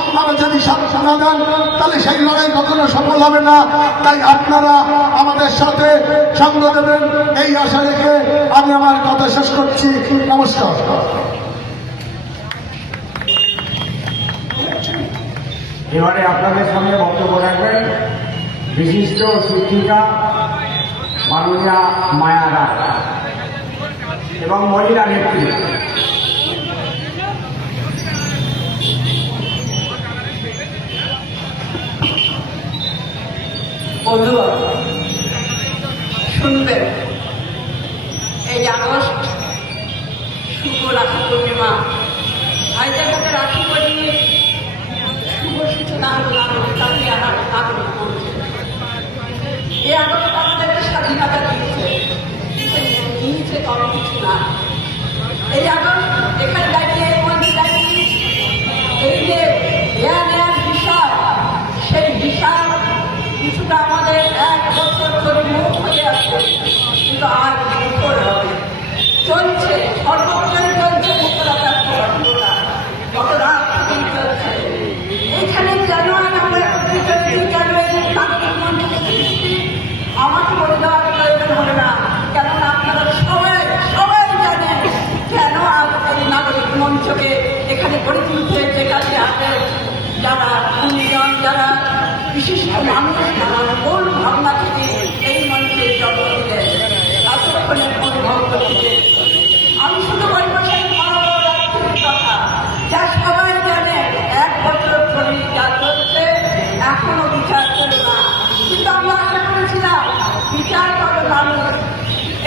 আপনারা যদি সাথে না দেন তাহলে সেই লড়াই কখনো সফল হবে না। তাই আপনারা আমাদের সাথে সঙ্গ দেবেন এই আশা রেখে আমি আমার কথা শেষ করছি। নমস্কার। এবারে আপনাদের সামনে বক্তব্য রাখবেন বিশিষ্ট শিক্ষিকা মাননীয়া মায়া রায় এবং মহিলা নেত্রী। বন্ধুরা শুনবেন, এই আগস্ট শুভ রাখি পূর্ণিমা, ভাইদের হাতে রাখি পরিয়ে শুভ সূচনা হল নাগরিক মঞ্চে। এই আগস্ট আমাদেরকে স্বাধীনতা দিয়েছে, দিয়েছে কম কিছু না। এই আগস্ট এখানে দাঁড়িয়ে মঞ্চে দাঁড়িয়ে এই যে নেয়ার হিসাব, সেই হিসাব কিছুটা আমাদের 1 বছর ধরে মুখ হয়ে আসছে, কিন্তু আর মুখর হবে চলছে, সর্বত্রই চলছে মুখরাটা গত রাত থেকেই চলছে। এইখানে যেন আমরা একত্রিত কেন এই নাগরিক মঞ্চের সৃষ্টি আমাকে বলে দেওয়ার প্রয়োজন হবে না, কেননা আপনারা সবাই জানেন কেন আজ এই নাগরিক মঞ্চকে এখানে গড়ে তুলতে হয়েছে। কাছে হাতে যারা গুণীজন, যারা বিশিষ্ট মানুষ, যারা কোন ভাবনা থেকে এই মঞ্চে জন্ম দিলেন এতক্ষণের অনুভব করতে আমি শুধু পরিবেশের কথা যা সবাই জানে 1 বছর ধরে যা চলছে এখনো বিচার করে না, কিন্তু আমরা আশা করেছিলাম বিচার পাবে মানুষ।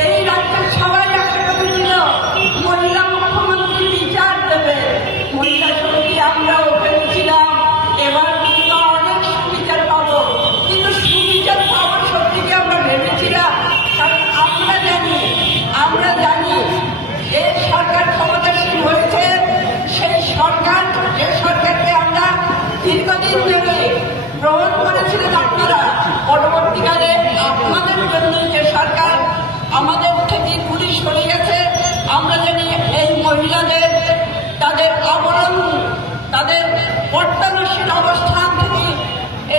এই রাজ্যের সবাই আশা করেছিল মহিলা মুখ্যমন্ত্রী বিচার দেবে, মহিলা সমিতি আমরাও পেরেছিলাম এবার অনেক সুবিচার পাবো, কিন্তু সুবিচার পাওয়ার সত্যিকে আমরা ভেবেছিলাম। কারণ আমরা জানি যে সরকার ক্ষমতাসীন হয়েছে, সেই সরকার, যে সরকারকে আমরা দীর্ঘদিন ধরে গ্রহণ করেছিলেন আপনারা, পরবর্তীকালে আপনাদের জন্য যে সরকার আমাদের থেকে দূরে সরে গেছে। আমরা জানি এই মহিলাদের তাদের আবরণ, তাদের পর্দানশীল অবস্থান থেকে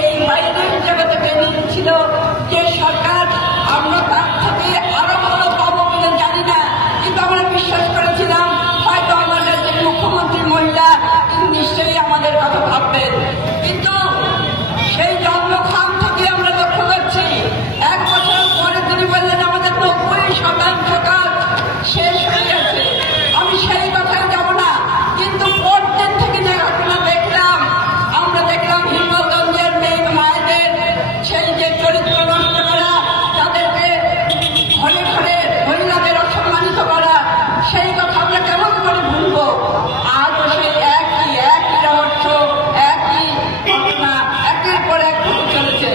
এই বাইরের জগতে বেরিয়েছিল যে সরকার, আমরা তার থেকে আরো ভালো পাবো বলে জানি না, কিন্তু আমরা বিশ্বাস করেছিলাম হয়তো আমাদের যে মুখ্যমন্ত্রী মহিলা তিনি নিশ্চয়ই আমাদের কথা ভাববেন। কিন্তু সেই জন্মখান থেকে আমরা লক্ষ্য করছি 1 বছর পরে তিনি বললেন আমাদের 90% কাজ শেষ হয়ে গেছে। আমি সেই কথায় যাব না, কিন্তু পরদিন থেকে যে ঘটনা দেখলাম, আমরা দেখলাম হিঙ্গলগঞ্জের মেয়ে মায়েদের সেই যে চরিত্র নষ্ট করা, তাদেরকে ঘরে ঘরে মহিলাদের অসম্মানিত করা, সেই কথা আমরা কেমন করে ভুলবো। আজও সেই একই রহস্য, একই ঘটনা একের পর এক ঘটে চলেছে।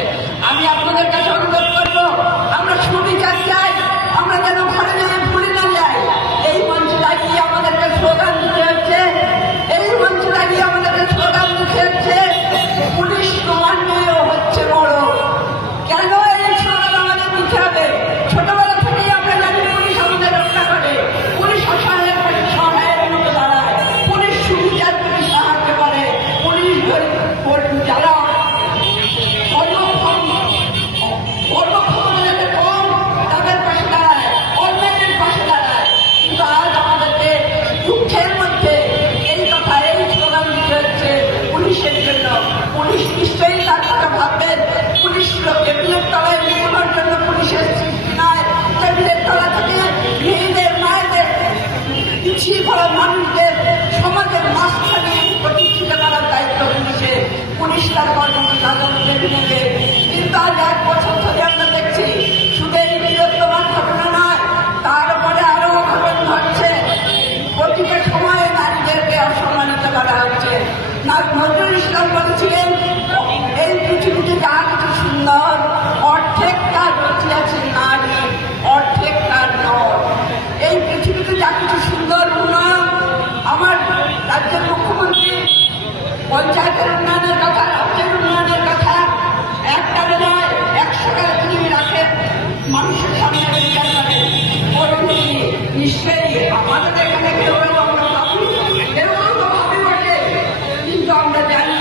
আমি আপনাদের কাছে অনুরোধ করবো, আমরা সুবিচার চাই, আমরা যেন ঘরে যেন ভুলে না যাই। এই মঞ্চে দাঁড়িয়ে আমাদেরকে স্লোগান দিতে হচ্ছে, এই মঞ্চে দাঁড়িয়ে আমাদেরকে স্লোগান দিতে হচ্ছে পুলিশ ক্রমান্বয়েও হচ্ছে বড়। কেন এই স্লোগান আমাদের দিতে হবে? ছোটবেলা থেকেই আমরা জানি পুলিশ আমাদের রক্ষা করে, পুলিশ সহায়ের মতো দাঁড়ায়, পুলিশ সুবিচার পুলিশ সাহায্য করে, পুলিশ যারা কর্মক্ষমতা কম তাদের পাশে দাঁড়ায়, অন্যায়ের পাশে দাঁড়ায়। কিন্তু আজ আমাদেরকে দুঃখের মধ্যে এই কথা, এই স্লোগান দিতে হচ্ছে পুলিশের জন্য। পুলিশ নিশ্চয়ই তার কথা ভাববেন, পুলিশ টেবিলের তলায় লুকোনোর জন্য পুলিশের সৃষ্টি নয়, টেবিলের তলা থেকে মেয়েদের, মায়েদের, পিছিয়ে পড়া মানুষদের সমাজের মাঝখানে প্রতিষ্ঠিত করার দায়িত্ব পুলিশের। পুলিশ তার কর্মকাণ্ডে নেবে। কিন্তু আজ 1 বছর ধরে আমরা দেখছি শুধু এই বীরত্ববান ঘটনা নয়, তারপরে আরো ঘটনা ঘটছে। প্রতিটা সময়ে নারীদেরকে অসম্মানিত করা হচ্ছে। নজরুল ইসলাম বলেছিলেন এই পৃথিবীতে যা কিছু সুন্দর অর্ধেক তার রচিয়াছে নারী, অর্ধেক তার নর। এই পৃথিবীতে যা কিছু সুন্দর উন্নয়ন, আমার রাজ্যের মুখ্যমন্ত্রী পঞ্চায়েতের উন্নয়নের কথা, রাজ্যের উন্নয়নের কথা একটারে নয় 100টা তিনি রাখেন মানুষের সামনে বিচার করেন। বলুন নিশ্চয়ই আমাদের এখানে কেউ আমরা ভাবি, কেউ ভাবি বটে, কিন্তু আমরা জানি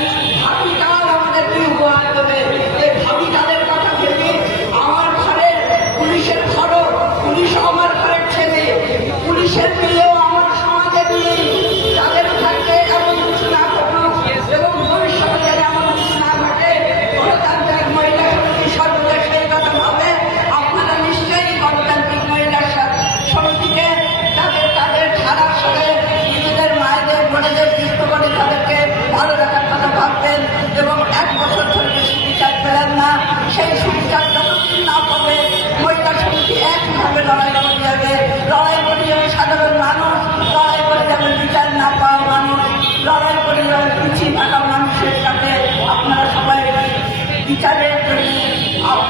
বিচারের জন্য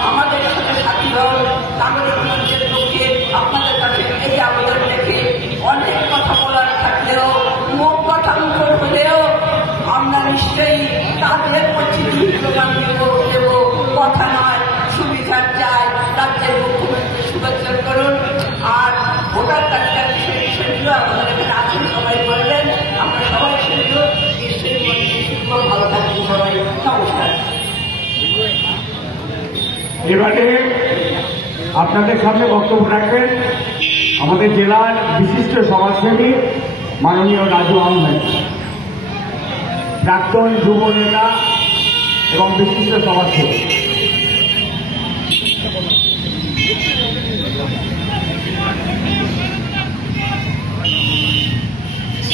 আমাদের সাথে সাথী হন। নাগরিকদের পক্ষে আপনাদের কাছে এই আবেদন রেখে অনেক কথা বলার থাকলেও মুখ কথা মুখর হলেও আমরা নিশ্চয়ই তাদের পক্ষে প্রমাণ দেব। কথা নয়, সুবিচার চাই। রাজ্যের মুখ্যমন্ত্রী শুভেচ্ছা করুন। আর ভোটার তালিকার বিষয়গুলো আমাদের এখানে আছেন, সবাই বললেন। আমরা সবাই শুনবো। নিশ্চয়ই খুব ভালো থাকবো সবাই। নমস্কার। এবারে আপনাদের সামনে বক্তব্য রাখবেন আমাদের জেলার বিশিষ্ট সমাজসেবী মাননীয় রাজু আহমেদ, প্রাক্তন যুব নেতা এবং বিশিষ্ট সমাজসেবী।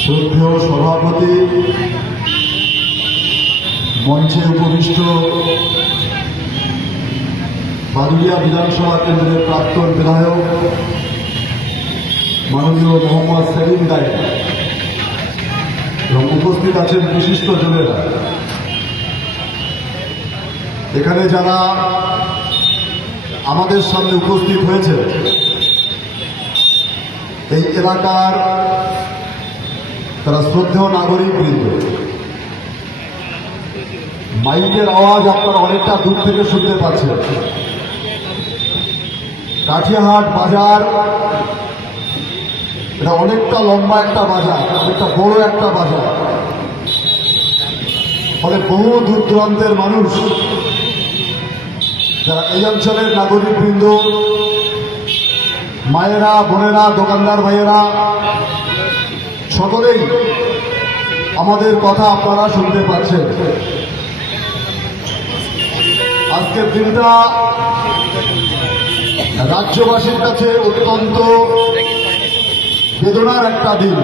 শ্রদ্ধেয় সভাপতি, মঞ্চে উপবিষ্ট বাদুড়িয়া বিধানসভা কেন্দ্রের প্রাক্তন বিধায়ক মাননীয় মোহাম্মদ সেলিম গায়েব এবং উপস্থিত আছেন বিশিষ্ট জনেরা, এখানে যারা আমাদের সামনে উপস্থিত হয়েছে এই এলাকার তারা শ্রদ্ধেয় নাগরিকবৃন্দ, মাইকের আওয়াজ আপনারা অনেকটা দূর থেকে শুনতে পাচ্ছেন। কাঠিয়াহাট বাজার এটা অনেকটা লম্বা একটা বাজার, অনেকটা বড় একটা বাজার, ফলে বহু দূর দূরান্তের মানুষ যারা এই অঞ্চলের নাগরিকবৃন্দ, মায়েরা, বোনেরা, দোকানদার ভাইয়েরা, সকলেই আমাদের কথা আপনারা শুনতে পাচ্ছেন। আজকের দিনটা রাজ্যবাসীর কাছে অত্যন্ত বেদনার একটা দিন,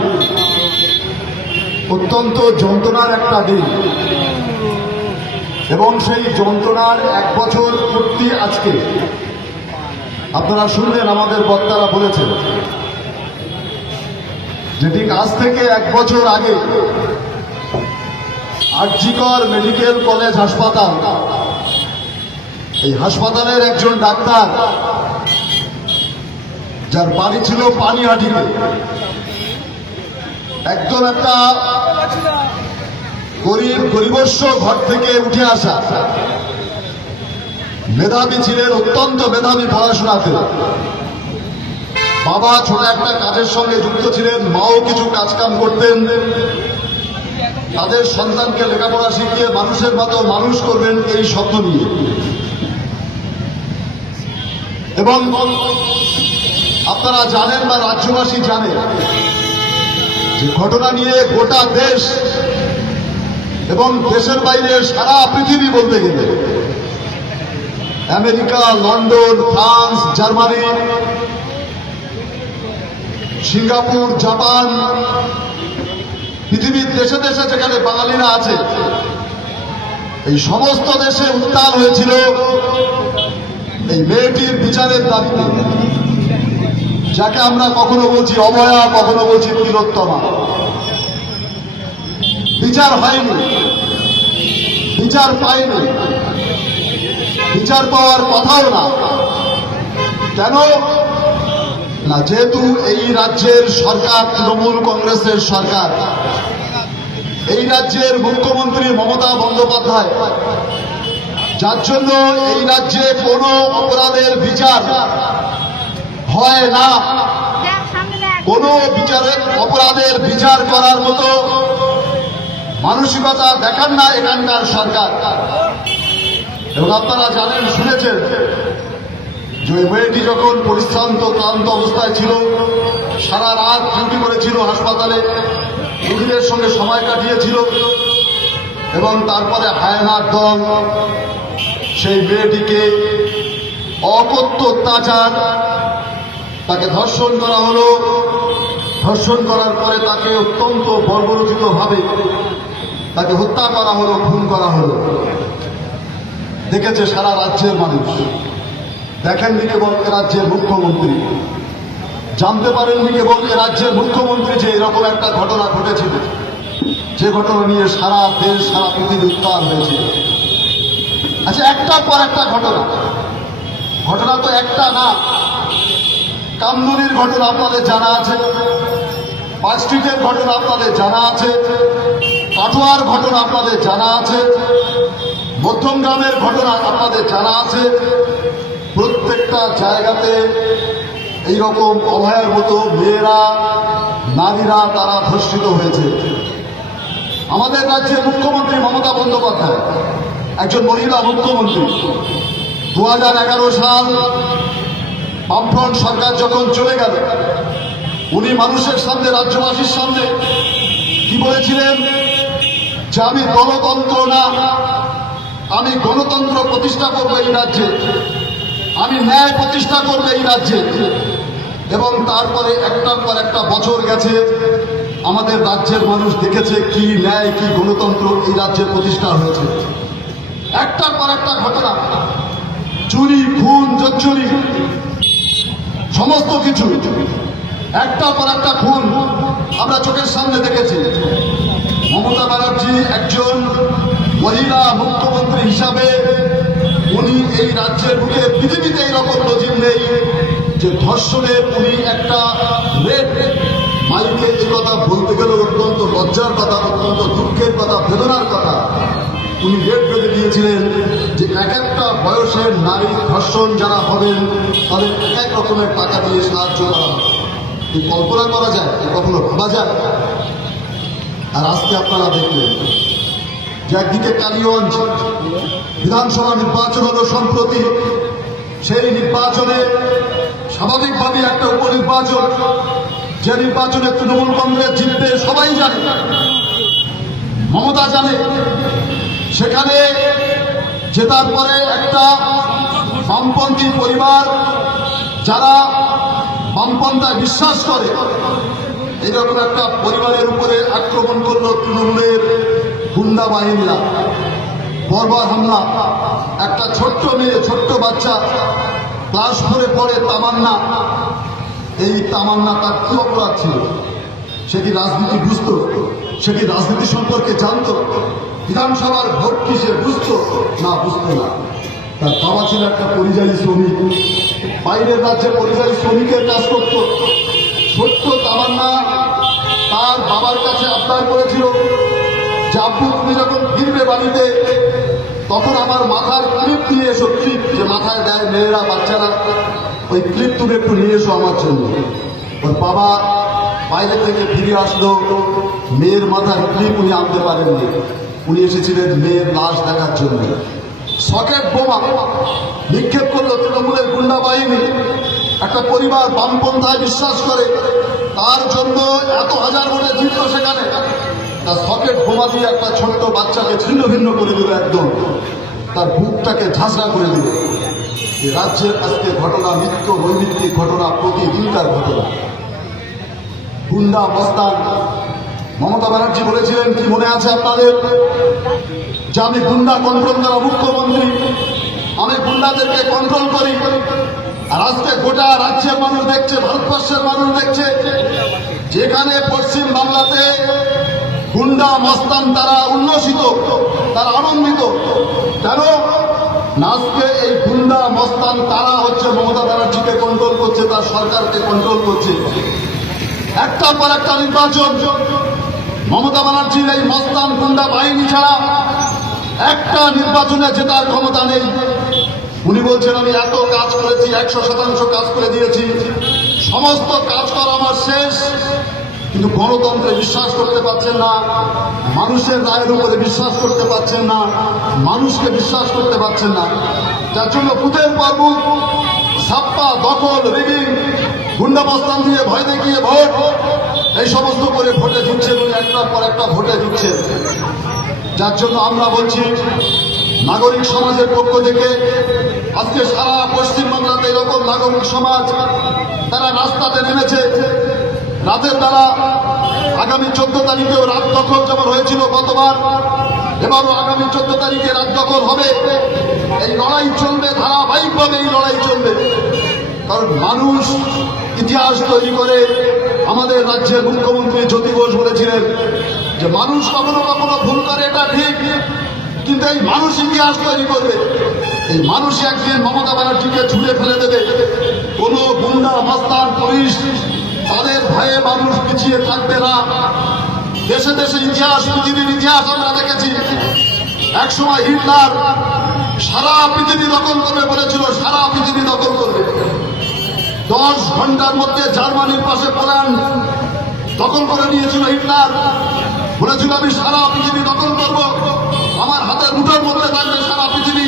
অত্যন্ত যন্ত্রণার একটা দিন, এবং সেই যন্ত্রণার 1 বছর পূর্তি আজকে। আপনারা শুনলেন আমাদের বক্তারা বলেছেন যে ঠিক আজ থেকে 1 বছর আগে আরজিকর মেডিকেল কলেজ হাসপাতাল, এই হাসপাতালের একজন ডাক্তার যার বাড়ি ছিল পানিহাটিতে, একদম একটা গরিবস্য ঘর থেকে উঠে আসা মেধাবী ছিলেন, অত্যন্ত মেধাবী পড়াশোনাতে। বাবা ছোট একটা কাজের সঙ্গে যুক্ত ছিলেন, মাও কিছু কাজকাম করতেন। তাদের সন্তানকে লেখাপড়া শিখিয়ে মানুষের মতো মানুষ করবেন এই স্বপ্ন নিয়ে। এবং আপনারা জানেন বা রাজ্যবাসী জানেন যে ঘটনা নিয়ে গোটা দেশ এবং দেশের বাইরে সারা পৃথিবী বলতে গেলে America, London, France, Germany, Singapore, Japan, পৃথিবীর দেশে দেশে যেখানে বাঙালিরা আছে, এই সমস্ত দেশে উত্তাল হয়েছিল এই মেয়েটির বিচারের দাবিতে, যাকে আমরা কখনো বলছি অভয়া, কখনো বলছি তিলোত্তমা। বিচার হয়নি, বিচার পায়নি, বিচার পাওয়ার কথাও না। কেন না, যেহেতু এই রাজ্যের সরকার তৃণমূল কংগ্রেসের সরকার, এই রাজ্যের মুখ্যমন্ত্রী মমতা বন্দ্যোপাধ্যায়, যার জন্য এই রাজ্যে কোনো অপরাধের বিচার হয় না, কোনো অপরাধের বিচার করার মতো মানসিকতা দেখান না এখানকার সরকার। এবং আপনারা জানেন, শুনেছেন যে ওই মেয়েটি যখন পরিশ্রান্ত ক্লান্ত অবস্থায় ছিল, সারা রাত ডিউটি করেছিল হাসপাতালে, রোগীদের সঙ্গে সময় কাটিয়েছিল, এবং তারপরে হায়নার দল সেই মেয়েটিকে অকথ্য অত্যাচার, তাকে ধর্ষণ করা হলো। ধর্ষণ করার পরে তাকে অত্যন্ত বর্বরোচিতভাবে তাকে হত্যা করা হলো, খুন করা হলো। দেখেছে সারা রাজ্যের মানুষ, দেখেননি কেবল এ রাজ্যের মুখ্যমন্ত্রী, জানতে পারেননি কেবল এ রাজ্যের মুখ্যমন্ত্রী যে এরকম একটা ঘটনা ঘটেছিল, যে ঘটনা নিয়ে সারা দেশ, সারা পৃথিবী উত্তাল হয়েছিল। আচ্ছা, একটার পর একটা ঘটনা, ঘটনা তো একটা না। কামদুনির ঘটনা আপনাদের জানা আছে, পার্ক স্ট্রিটের ঘটনা আপনাদের জানা আছে, কাটোয়ার ঘটনা আপনাদের জানা আছে, মধ্যমগ্রামের ঘটনা আপনাদের জানা আছে। প্রত্যেকটা জায়গাতে এইরকম অভয়ের মতো মেয়েরা, নারীরা তারা ধর্ষিত হয়েছে। আমাদের রাজ্যের মুখ্যমন্ত্রী মমতা বন্দ্যোপাধ্যায় একজন মহিলা মুখ্যমন্ত্রী। 2011 সাল বামফ্রন্ট সরকার যখন চলে গেল, উনি মানুষের সামনে, রাজ্যবাসীর সামনে কি বলেছিলেন? যে আমি গণতন্ত্র না, আমি গণতন্ত্র প্রতিষ্ঠা করবো এই রাজ্যে, আমি ন্যায় প্রতিষ্ঠা করবো এই রাজ্যে। এবং তারপরে একটার পর একটা বছর গেছে, আমাদের রাজ্যের মানুষ দেখেছে কি ন্যায়, কি গণতন্ত্র এই রাজ্যে প্রতিষ্ঠা হয়েছে। একটার পর একটা ঘটনা, চুরি, খুন, জচ্চুরি, সমস্ত কিছু, একটার পর একটা খুন আমরা চোখের সামনে দেখেছি। মমতা ব্যানার্জি একজন মহিলা মুখ্যমন্ত্রী হিসাবে উনি এই রাজ্যের বুকে, পৃথিবীতে এইরকম নজির নেই যে ধর্ষণের উনি একটা রেট, মাইকে এই কথা বলতে গেলে অত্যন্ত লজ্জার কথা, অত্যন্ত দুঃখের কথা, বেদনার কথা, উনি রেট বেঁধে দিয়েছিলেন যে এক একটা বয়সের নারী ধর্ষণ যারা হবেন তাদের এক এক রকমের টাকা দিয়ে সাহায্য করা হবে। এই কল্পনা করা যায়? কখনো ভাবা যায়? আর আজকে আপনারা দেখলেন যে একদিকে কালীগঞ্জ বিধানসভা নির্বাচন হলো সম্প্রতি, সেই নির্বাচনে স্বাভাবিকভাবে একটা উপনির্বাচন, যে নির্বাচনে তৃণমূল কংগ্রেস জিতবে সবাই জানে, মমতা জানে। সেখানে জেতার পরে একটা বামপন্থী পরিবার, যারা বামপন্থায় বিশ্বাস করে, এইরকম একটা পরিবারের উপরে আক্রমণ করলো তৃণমূলের গুন্ডা বাহিনীরা। বর্বর হামলা, একটা ছোট্ট মেয়ে, ছোট্ট বাচ্চা, ক্লাস 4-এ পড়ে, তামান্না। এই তামান্না তার কি অপরাধ ছিল? সে কি রাজনীতি বুঝতো? সে কি রাজনীতি সম্পর্কে জানতো? বিধানসভার ভোট কি সে বুঝতো? না, বুঝতো না। তার বাবা ছিল একটা পরিযায়ী শ্রমিক, বাইরের রাজ্যে পরিযায়ী শ্রমিকের কাজ করত। ছোট্ট তামান্না তার বাবার কাছে আবদার করেছিল যে আব্বু, তুমি যখন ফিরবে বাড়িতে তখন আমার মাথার ক্লিপ নিয়ে এসো, ক্লিপ যে মাথায় দেয় মেয়েরা, বাচ্চারা, ওই ক্লিপ তুমি একটু নিয়ে এসো আমার জন্য। ওর বাবা বাইরে থেকে ফিরে আসলো, মেয়ের মাথার ক্লিপ উনি আনতে পারেননি। উনি এসেছিলেন মেয়ের লাশ দেখার জন্য। সকেট বোমা নিক্ষেপ করলো তৃণমূলের গুন্ডা বাহিনী। একটা পরিবার বামপন্থায় বিশ্বাস করে, তার জন্য এত হাজার ভোটে জিতল সেখানে। তার সকেট বোমা দিয়ে একটা ছোট্ট বাচ্চাকে ছিন্ন ভিন্ন করে দিল, একদম তার বুকটাকে ঝাঁঝরা করে দিল। এই রাজ্যের আজকে ঘটনা নিত্য নৈমিত্তিক ঘটনা, প্রতিদিনকার ঘটনা। গুন্ডা মস্তান। মমতা ব্যানার্জি বলেছিলেন, কি মনে আছে আপনাদের, যে আমি গুন্ডা কন্ট্রোল করা মুখ্যমন্ত্রী, আমি গুন্ডাদেরকে কন্ট্রোল করি। আর আজকে গোটা রাজ্যের মানুষ দেখছে, ভারতবর্ষের মানুষ দেখছে, যেখানে পশ্চিম বাংলাতে গুন্ডা মস্তান তারা উল্লসিত, তারা আনন্দিত। কেন? আজকে এই গুন্ডা মস্তান তারা হচ্ছে মমতা ব্যানার্জিকে কন্ট্রোল করছে, তার সরকারকে কন্ট্রোল করছে। একটার পর একটা নির্বাচন, মমতা ব্যানার্জির এই মস্তান গুন্ডা বাহিনী ছাড়া একটা নির্বাচনে জেতার ক্ষমতা নেই। উনি বলছেন, আমি এত কাজ করেছি, 100% কাজ করে দিয়েছি, সমস্ত কাজ করা আমার শেষ। কিন্তু গণতন্ত্রে বিশ্বাস করতে পারছেন না, মানুষের রায়ের উপরে বিশ্বাস করতে পারছেন না, মানুষকে বিশ্বাস করতে পারছেন না। যার জন্য বুথের পর বুথ ছাপ্পা, দখল, রিগিং, গুন্ডা মস্তান দিয়ে ভয় দেখিয়ে ভোট, এই সমস্ত করে ভোটে জিতছেন উনি, একটার পর একটা ভোটে জিতছেন। যার জন্য আমরা বলছি, নাগরিক সমাজের পক্ষ থেকে আজকে সারা পশ্চিমবাংলাতে এরকম নাগরিক সমাজ তারা রাস্তাতে নেমেছে। রাতের বেলা আগামী 14 তারিখেও রাত দখল যেমন হয়েছিল গতবার, এবারও আগামী 14 তারিখে রাত দখল হবে। এই লড়াই চলবে, ধারাবাহিকভাবে এই লড়াই চলবে। কারণ মানুষ ইতিহাস তৈরি করে। আমাদের রাজ্যের মুখ্যমন্ত্রী জ্যোতি ঘোষ বলেছিলেন যে মানুষ কখনো কখনো ভুল করে, এটা ঠিক, কিন্তু এই মানুষ ইতিহাস তৈরি করবে। এই মানুষ একদিন মমতা ব্যানার্জিকে ছুঁড়ে ফেলে দেবে। কোন গুন্ডা মাস্তান পুলিশ তাদের ভয়ে মানুষ পিছিয়ে থাকবে না। দেশে দেশে ইতিহাস, পৃথিবীর ইতিহাস আমরা দেখেছি। একসময় হিটলার সারা পৃথিবী দখল করবে বলেছিল, সারা পৃথিবী দখল করবে। 10 ঘন্টার মধ্যে জার্মানির পাশে পোল্যান্ড দখল করে নিয়েছিল হিটলার। বলেছিল আমি সারা পৃথিবী দখল করব, আমার হাতের মুঠোর মধ্যে থাকবে সারা পৃথিবী।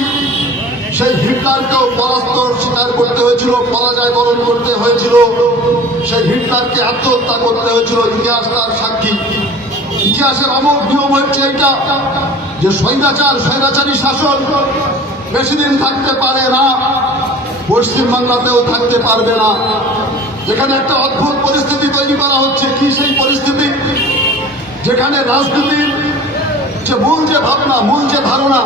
সেই হিটলারকেও পরাস্ত স্বীকার করতে হয়েছিল, পরাজয় বরণ করতে হয়েছিল। সেই হিটলারকে আত্মহত্যা করতে হয়েছিল। ইতিহাস তার সাক্ষী। ইতিহাসের অমোঘ নিয়ম হচ্ছে এটা যে স্বৈরাচারী শাসন বেশি দিন থাকতে পারে না, পশ্চিমবাংলাতেও থাকতে পারবে না। যেখানে একটা অদ্ভুত পরিস্থিতি তৈরি করা হচ্ছে। কি সেই পরিস্থিতি? যেখানে রাজনীতির যে মূল যে ভাবনা, মূল যে ধারণা,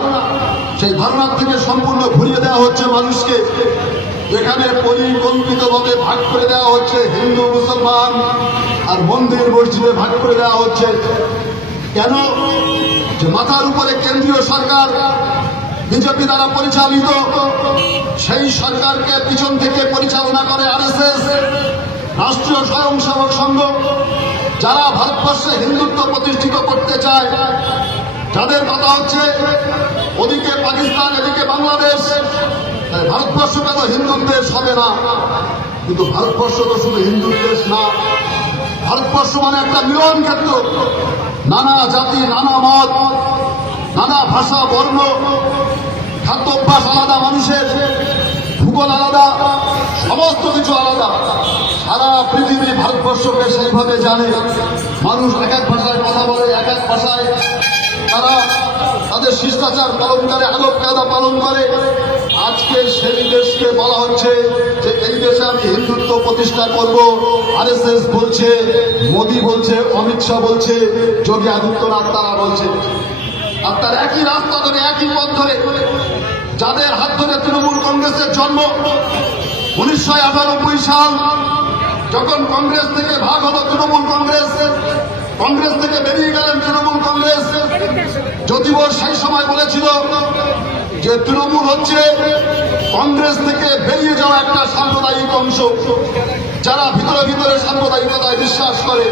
সেই ধারণার থেকে সম্পূর্ণ ঘুরিয়ে দেওয়া হচ্ছে মানুষকে। যেখানে পরিকল্পিতভাবে ভাগ করে দেওয়া হচ্ছে হিন্দু মুসলমান, আর মন্দির মসজিদে ভাগ করে দেওয়া হচ্ছে। কেন? যে মাথার উপরে কেন্দ্রীয় সরকার বিজেপি দ্বারা পরিচালিত, সেই সরকারকে পিছন থেকে পরিচালনা করে আরএসএস, রাষ্ট্রীয় স্বয়ংসেবক সংঘ, যারা ভারতবর্ষে হিন্দুত্ব প্রতিষ্ঠিত করতে চায়। যাদের কথা হচ্ছে ওদিকে পাকিস্তান, এদিকে বাংলাদেশ, তাই ভারতবর্ষ কেন হিন্দুর দেশ হবে না? কিন্তু ভারতবর্ষ তো শুধু হিন্দুর দেশ না। ভারতবর্ষ মানে একটা মিলন ক্ষেত্র। নানা জাতি, নানা মত, নানা ভাষা, বর্ণ, খাদ্যাভ্যাস আলাদা, মানুষের ভূগোল আলাদা, সমস্ত কিছু আলাদা। সারা পৃথিবী ভারতবর্ষকে সেইভাবে জানে। মানুষ এক এক ভাষায় কথা বলে, এক এক ভাষায় তারা তাদের শিষ্টাচার পালন করে, আদব কায়দা পালন করে। আজকে সেই দেশকে বলা হচ্ছে যে এই দেশে আমি হিন্দুত্ব প্রতিষ্ঠা করব। আরএসএস বলছে, মোদী বলছে, অমিত শাহ বলছে, যোগী আদিত্যনাথ তারা বলছে। আর তার একই রাস্তা ধরে, একই পথ ধরে, যাদের হাত ধরে তৃণমূল কংগ্রেসের জন্ম। 1998 সাল যখন কংগ্রেস থেকে ভাগ হলো তৃণমূল কংগ্রেস, কংগ্রেস থেকে বেরিয়ে গেলেন তৃণমূল কংগ্রেস। জ্যোতি বোস সেই সময় বলেছিল যে তৃণমূল হচ্ছে কংগ্রেস থেকে বেরিয়ে যাওয়া একটা সাম্প্রদায়িক অংশ, যারা ভিতরে ভিতরে সাম্প্রদায়িকতায় বিশ্বাস করে।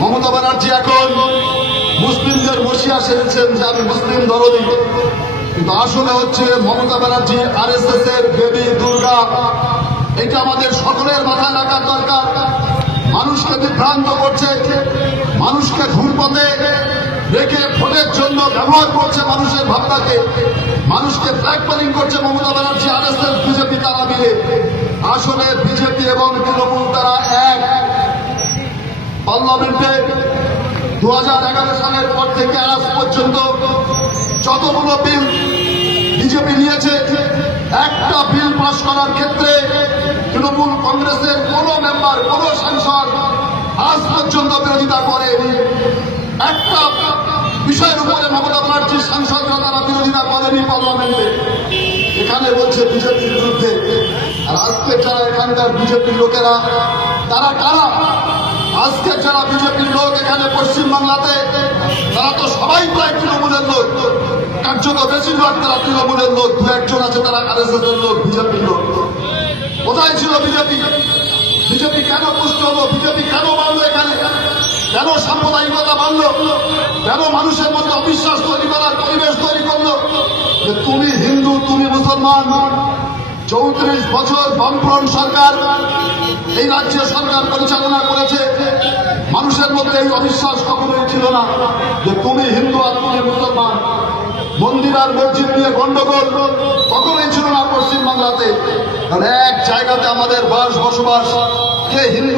মমতা ব্যানার্জি এখন মুসলিমদের বসিয়া সেরেছেন যে আমি মুসলিম দরদি, কিন্তু আসলে হচ্ছে মমতা ব্যানার্জি আরএসএস এর দেবী দুর্গা। এটা আমাদের সকলের মাথায় রাখার দরকার। মানুষকে বিভ্রান্ত করছে, মানুষকে ঘুরপথে রেখে ভোটের জন্য ব্যবহার করছে মানুষের ভাবনাকে, মানুষকে ব্ল্যাকমেলিং করছে মমতা ব্যানার্জি, আরএসএস, বিজেপি তারা মিলে। আসলে বিজেপি এবং তৃণমূল তারা এক। পার্লামেন্টে 2011 সালের পর থেকে আজ পর্যন্ত যতগুলো বিল বিজেপি নিয়েছে, একটা বিল পাস করার ক্ষেত্রে তৃণমূল কংগ্রেসের কোন মেম্বার, কোন সাংসদ আজ পর্যন্ত বিরোধিতা করেনি। একটা বিষয়ের উপরে মমতা ব্যানার্জির সাংসদরা তারা বিরোধিতা করেনি পার্লামেন্টে। এখানে বলছে বিজেপির বিরুদ্ধে। আর আজকে যারা এখানকার বিজেপির লোকেরা, তারা কারা? আজকে যারা বিজেপির লোক এখানে পশ্চিমবাংলাতে, তারা তো সবাই প্রায় তৃণমূলের লোক। কার্যত বেশিরভাগ তারা তৃণমূলের লোক। দু একজন আছে তারা আরএসএস এর লোক, বিজেপির লোক। কোথায় ছিল বিজেপি? বিজেপি কেন পুষ্ট হলো? বিজেপি কেন বাড়লো এখানে? কেন সাম্প্রদায়িকতা বাড়লো? কেন মানুষের মধ্যে অবিশ্বাস তৈরি করার পরিবেশ তৈরি করলো যে তুমি হিন্দু, তুমি মুসলমান? 34 বছর বামফ্রন্ট সরকার এই রাজ্যে সরকার পরিচালনা করেছে। মানুষের মধ্যে এই অবিশ্বাস কখনোই ছিল না যে তুমি হিন্দু আর তুমি মুসলমান। মন্দির আর মসজিদ নিয়ে গন্ডগোল কখনোই ছিল না পশ্চিমবাংলাতে। এক জায়গাতে আমাদের বসবাস, কে হিন্দু